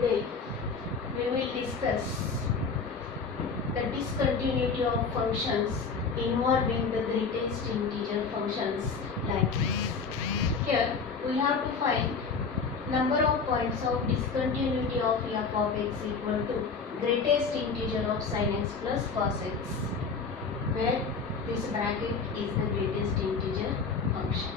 Today we will discuss the discontinuity of functions involving the greatest integer functions like this. Here we have to find number of points of discontinuity of f of x equal to greatest integer of sin x plus cos x, where this bracket is the greatest integer function.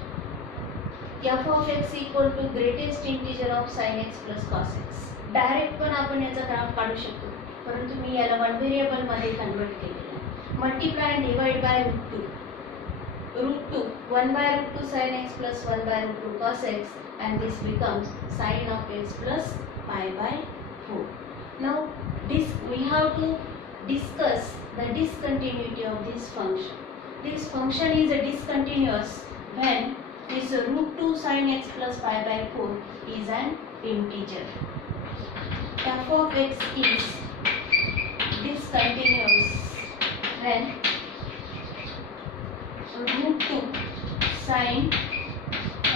f of x equal to greatest integer of sin x plus cos x. Direct पण आपण याचा graph काढू शकतो, परंतु मी याला one variable मध्ये convert केलेला आहे. Multiply and divide by root 2 1 by root 2 sin x plus 1 by root 2 cos x, and this becomes sin of x plus pi by 4. Now we have to discuss the discontinuity of this function. This function is discontinuous when this root 2 sin x plus pi by 4 is an integer. f of x is discontinuous when root 2 sin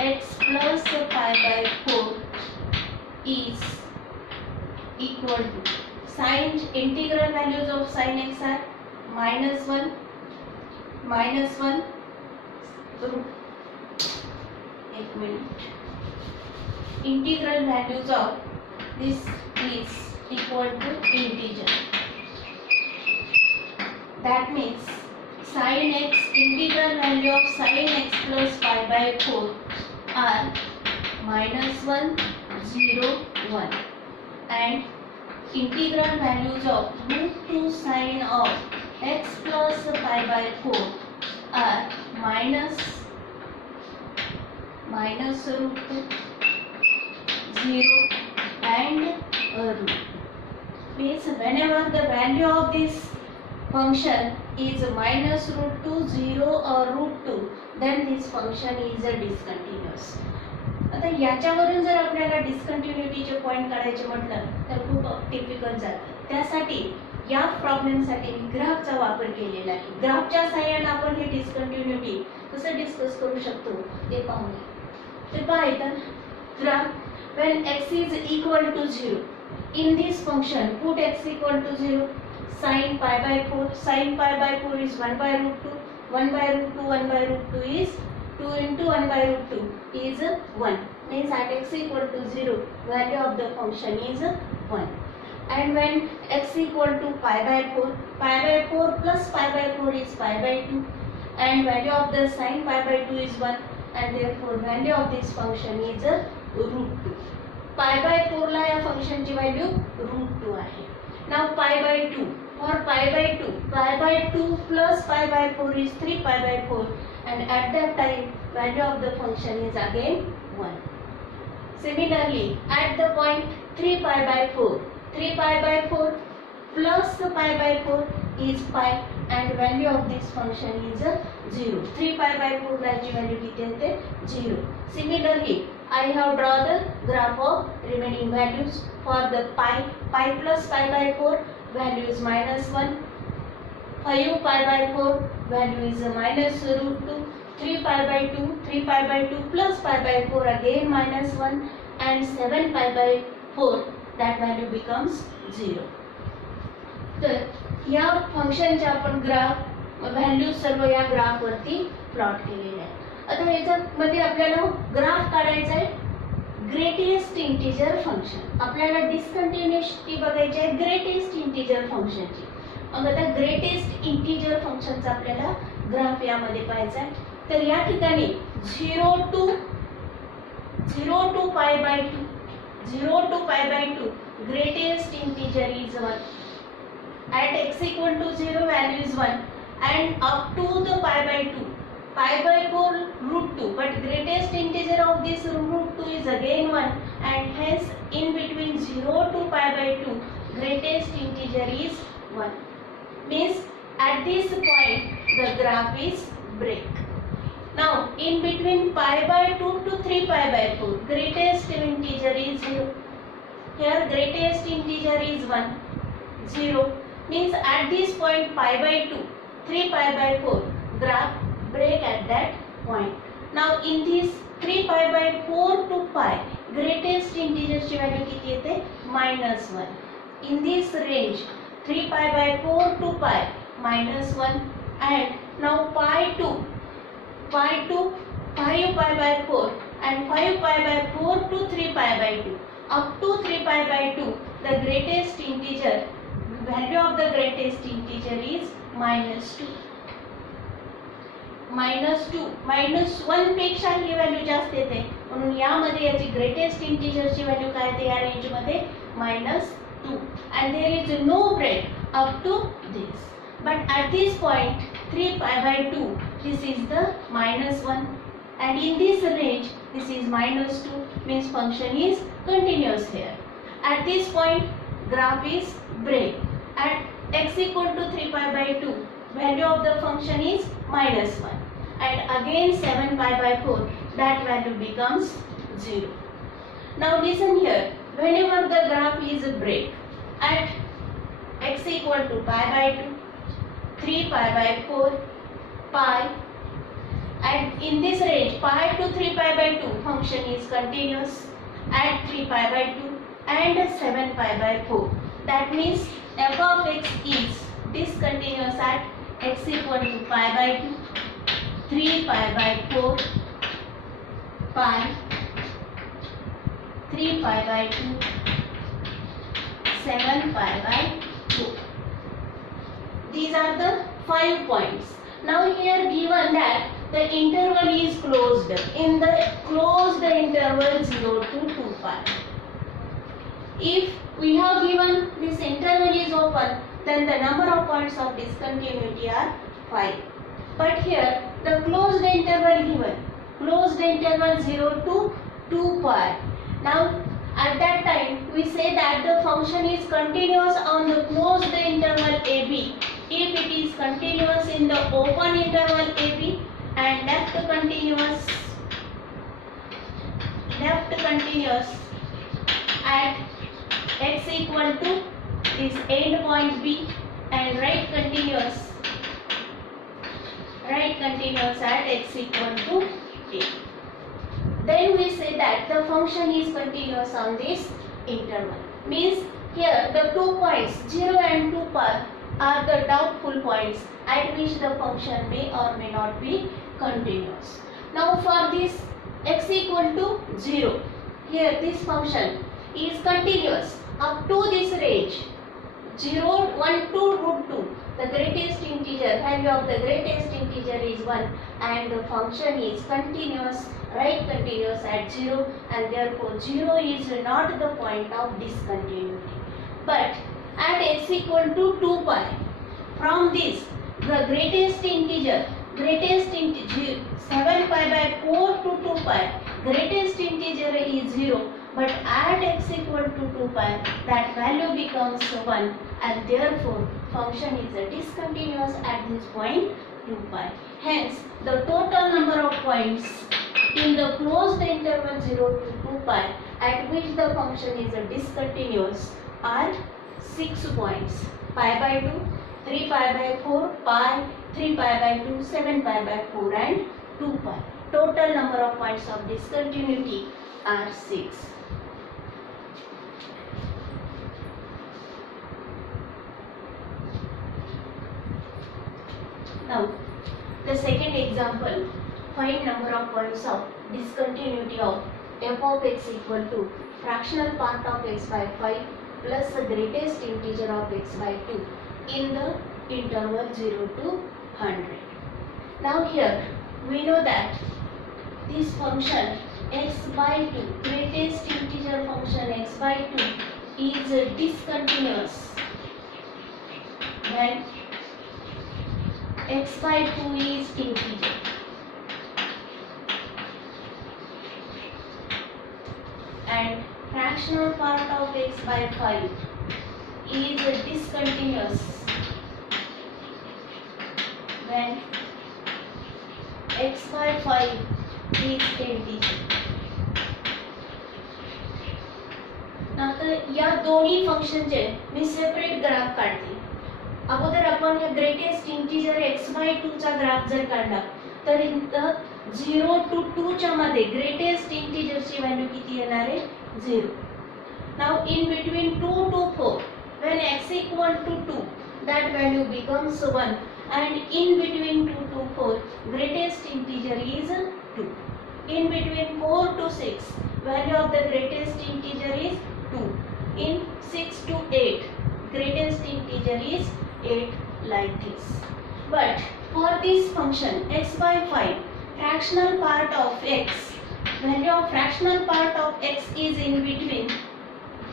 x plus pi by 4 is equal to sin integral values of sin x are -1 root 1 minute. Integral values of this is equal to integer. That means sin x, integral value of sin x plus pi by 4 are -1, 0, 1, and integral values of root 2 sin of x plus pi by 4 are minus root 2, 0 and root. Means whenever the value of this function is minus root 2, 0 or root 2, then this function is a discontinuous. आता याच्यावरून जर आपल्याला डिस्कंटिन्युटीचे point काढायचे म्हटलं तर खूप typical जातं. त्यासाठी या प्रॉब्लेमसाठी मी ग्राफचा वापर केलेला आहे. ग्राफच्या सहाय्याने आपण हे डिस्कंटिन्युटी कसं डिस्कस करू शकतो ते पाहूया. ते पहा इथं graph when x is equal to 0, in this function put x equal to 0, sin pi by 4, sin pi by 4 is 1 by root 2, 1 by root 2, 1 by root 2 is 2 into 1 by root 2 is 1, means at x equal to 0 value of the function is 1. And when x equal to pi by 4 plus pi by 4 is pi by 2, and value of the sin pi by 2 is 1, and therefore value of this function is root 2. pi by 4 ला या function ची value root 2 आहे. Now pi by 2, for pi by 2 plus pi by 4 is 3 pi by 4, and at that time value of the function is again 1. Similarly, at the point 3 pi by 4 plus pi by 4 is pi, and value of this function is 0. 3 pi by 4 ला जी value किती येते 0. Similarly, I have drawn the graph of remaining values for the pi plus pi by 4 value is -1, 5 pi by 4 value is minus root 2, 3 pi by 2 plus pi by 4 again -1, and 7 pi by 4 that value becomes 0. तर या फंक्शनचे आपण graph value सर्व या graph वरती plot केलेले आहेत. आता याच्यामध्ये आपल्याला ग्राफ काढायचा आहे ग्रेटेस्ट इंटिजर फंक्शन. आपल्याला डिस्कंटिन्युटी बघायची आहे ग्रेटेस्ट इंटिजर फंक्शनची. मग आता ग्रेटेस्ट इंटिजर फंक्शनचा आपल्याला ग्राफ यामध्ये पाहायचा आहे. तर या ठिकाणी 0 to pi by 2 greatest integer is 1. At x equal to 0 value is 1, and up to the pi by 4 root 2, but greatest integer of this root 2 is again 1, and hence in between 0 to pi by 2 greatest integer is 1. Means at this point the graph is break. Now in between pi by 2 to 3 pi by 4 greatest integer is 0. Here greatest integer is 1, 0. Means at this point pi by 2, 3 pi by 4 graph break at that point. Now in this 3 pi by 4 to pi greatest integer इंटिजरची value किती येते -1. In this range 3π/4 to π -1 and now pi to 5π/4 and 5π/4 to 3π/2. Up to 3π/2 the greatest integer value of the greatest integer is -2. -1 पेक्षा ही value जास्त येते म्हणून यामध्ये याची greatest इंटिजरची value काय येते या रेंज मध्ये -2 and there is no break up to this, but at this point 3π/2 this is the -1 and in this range this is -2 means function is continuous here. At this point graph is break. At x equal to 3π/2 value of the function is -1 and again 7π/4 that value becomes 0. Now listen here, whenever the graph is a break at x equal to π/2, 3π/4, pi, and in this range pi to 3π/2 function is continuous at 3π/2 and 7π/4. That means f of x is discontinuous at x equal to π/2, 3π/4, pi, 3π/2, 7π/4. These are the 5 points. Now here given that the interval is closed, in the closed interval 0 to 2π. If we have given this interval is open, then the number of points of discontinuity are 5. But here the closed interval given, closed interval 0 to 2π. Now at that time we say that the function is continuous on the closed interval AB if it is continuous in the open interval AB and left continuous at x equal to this end point B and right continuous at x equal to A. Then we say that the function is continuous on this interval. Means here the 2 points 0 and 2π are the doubtful points at which the function may or may not be continuous. Now for this x equal to 0, here this function is continuous up to this range 0, 1 to √2. The greatest integer, value of the greatest integer is 1 and the function is continuous, right continuous at 0 and therefore 0 is not the point of discontinuity. But at x equal to 2π, from this the greatest integer 7π/4 to 2π, greatest integer is 0, but at x equal to 2π that value becomes 1 and therefore function is discontinuous at this point 2π. Hence the total number of points in the closed interval 0 to 2π at which the function is discontinuous are 6 points: π/2, 3π/4, pi, 3π/2, 7π/4 and 2π. Total number of points of discontinuity are 6. Now the second example, find number of points of discontinuity of f of x equal to fractional part of x by 5 plus the greatest integer of x by 2 in the interval 0 to 100. Now here we know that this function x by 2, greatest integer function x by 2 is discontinuous when x by 2 is integer. And fractional part of x by 5 is discontinuous when x by 5 is integer. नंतर या दोन्ही फंक्शनचे मी separate graph काढते. अगोदर आपण या greatest integer x by 2 चा graph जर काढला तर इथं 0 to 2 च्या मध्ये ग्रेटेस्ट इंटिजरची व्हॅल्यू किती येणार आहे 0. Now in between 2 to 4, when x equal to 2, that value becomes 1, and in between 2 to 4, greatest integer is 2. In between 4 to 6, value of the greatest integer is 2. In 6 to 8, greatest integer is 8, like this. But for this function x by 5, fractional part of x, value of fractional part of x is in between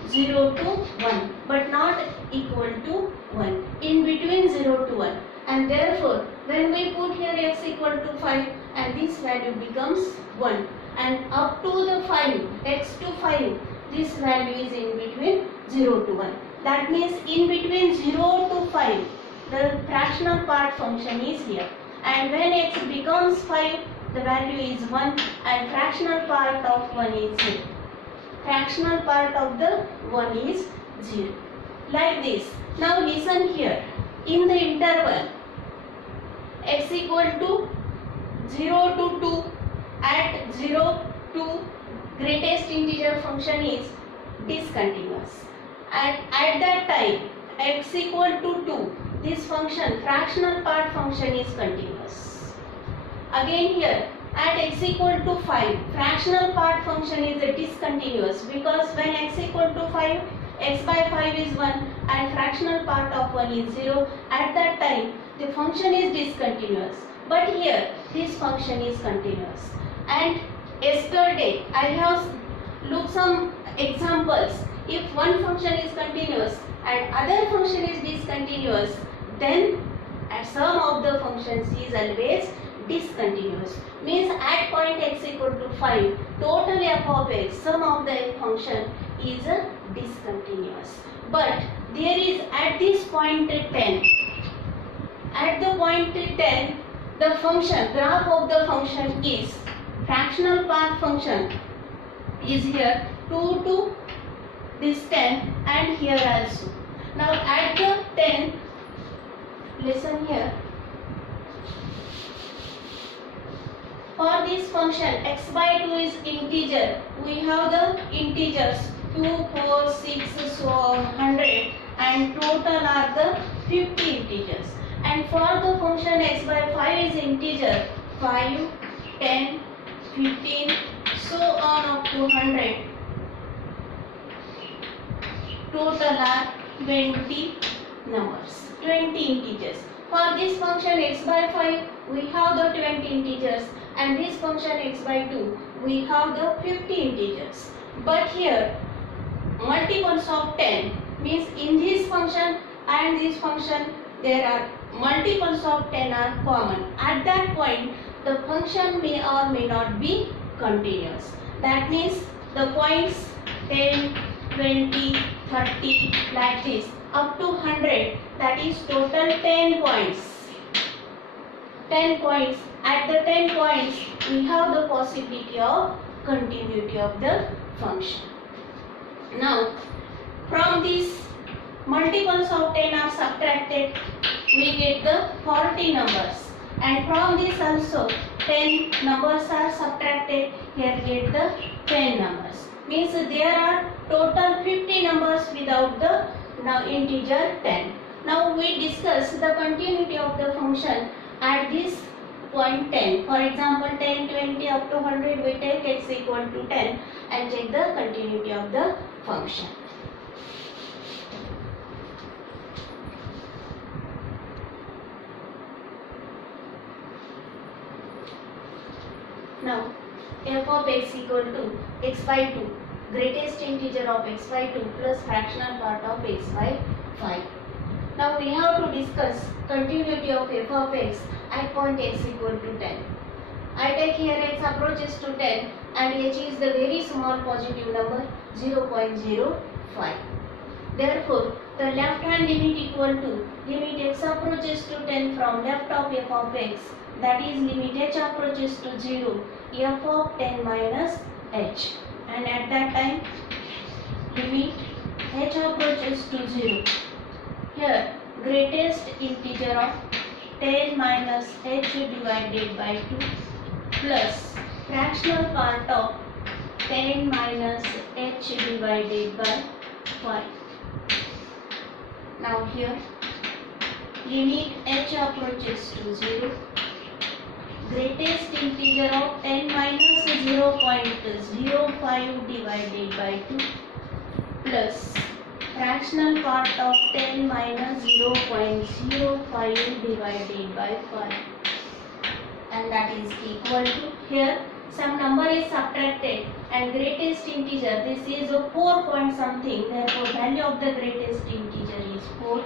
0 to 1, but not equal to 1, in between 0 to 1, and therefore when we put here x equal to 5, and this value becomes 1, and up to the 5, x to 5, this value is in between 0 to 1. That means in between 0 to 5, the fractional part function is here, and when x becomes 5, the value is 1, and fractional part of 1 is 0. Fractional part of the 1 is 0. Like this. Now listen here. In the interval x equal to 0 to 2, at 0 to greatest integer function is discontinuous. And at that time x equal to 2, this function, fractional part function, is continuous. Again here, at x equal to 5, fractional part function is discontinuous, because when x equal to 5, x by 5 is 1 and fractional part of 1 is 0. At that time, the function is discontinuous. But here, this function is continuous. And yesterday, I have looked some examples. If one function is continuous and other function is discontinuous, then sum of the functions is always discontinuous. Means at point x equal to 5, total f of x, sum of the function, is discontinuous. But there is at this point 10. At the point 10, the function, graph of the function is, fractional part function is here 2 to this 10 and here also. Now at the 10, listen here. For this function x by 2 is integer, we have the integers 2, 4, 6, so 100, and total are the 50 integers. And for the function x by 5 is integer 5, 10, 15, so on up to 100. Total are 20 numbers, 20 integers. For this function x by 5, we have the 20 integers, and this function x by 2, we have the 50 integers. But here, multiples of 10, means in this function and this function, there are multiples of 10 are common. At that point, the function may or may not be continuous. That means the points 10, 20, 30, like this, up to 100, that is total 10 points. 10 points. At the 10 points, we have the possibility of continuity of the function. Now, from these multiples of 10 are subtracted, we get the 40 numbers. And from this also 10 numbers are subtracted, here get the 10 numbers. Means there are total 50 numbers without the integer 10. Now we discuss the continuity of the function at this point 10. For example, 10, 20 up to 100, we take x equal to 10 and check the continuity of the function. Now, f of x equal to x by 2, greatest integer of x by 2 plus fractional part of x by 5. Now we have to discuss continuity of f of x at point x equal to 10. I take here x approaches to 10 and h is the very small positive number 0.05. Therefore, the left hand limit equal to limit x approaches to 10 from left of f of x, that is limit h approaches to 0, f of 10 minus h, and at that time limit h approaches to 0. Here greatest integer of 10 minus h divided by 2 plus fractional part of 10 minus h divided by 5. Now here limit h approaches to 0. Greatest integer of 10 minus 0.05 divided by 2 plus fractional part of 10 minus 0.05 divided by 5, and that is equal to, here some number is subtracted and greatest integer, this is a 4 point something, therefore value of the greatest integer is 4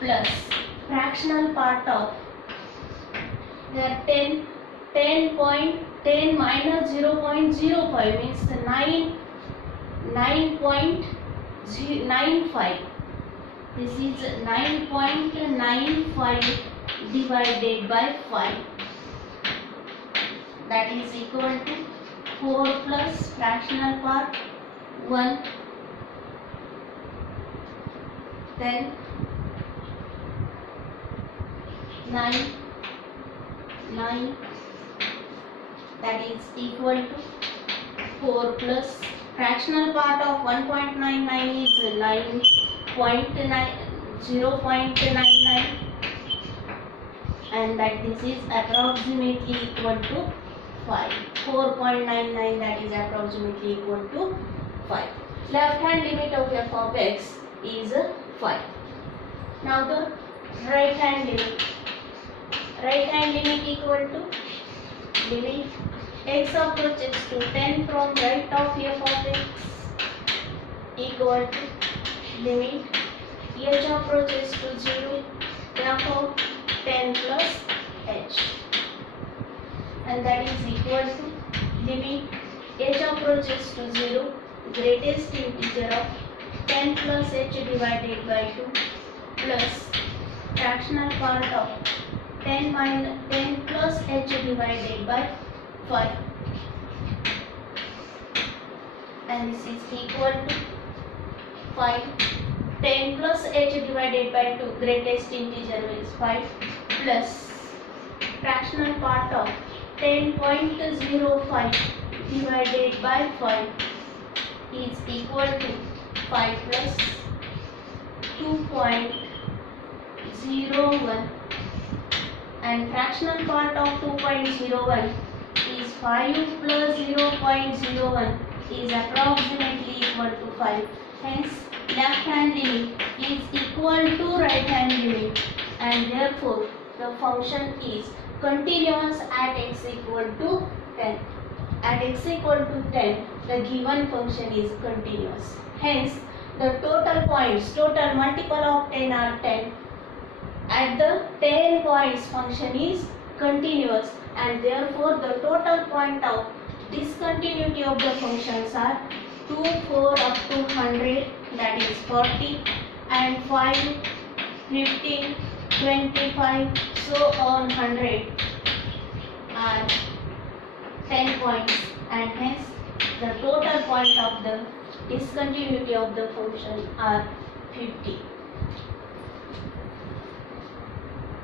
plus fractional part of the 10 minus 0.05 means 9.95. This is 9.95 divided by 5. That is equal to 4 plus fractional part 1, then 9, that is equal to 4 plus fractional part of 1.99 is 0.99, and that this is approximately equal to 5. 4.99, that is approximately equal to 5. Left hand limit of f of x is 5. Now the right hand limit. Right hand limit equal to limit x approaches to 10 from right of f of x equal to limit h approaches to 0 f of 10 plus h, and that is equal to limit h approaches to 0 greatest integer of 10 plus h divided by 2 plus fractional part of 10 plus h divided by 5, and this is equal to 5. 10 plus h divided by 2 greatest integer is 5 plus fractional part of 10.05 divided by 5 is equal to 5 plus 2.01, and fractional part of 2.01 is 5 plus 0.01 is approximately equal to 5. Hence left hand limit is equal to right hand limit, and therefore the function is continuous at x equal to 10. At x equal to 10, the given function is continuous. Hence the total points, total multiple of 10 are 10. At the 10 points function is continuous, and therefore the total point of discontinuity of the functions are 2, 4 up to 100, that is 40, and 5, 15, 25, so on 100 are 10 points, and hence the total point of the discontinuity of the function are 50.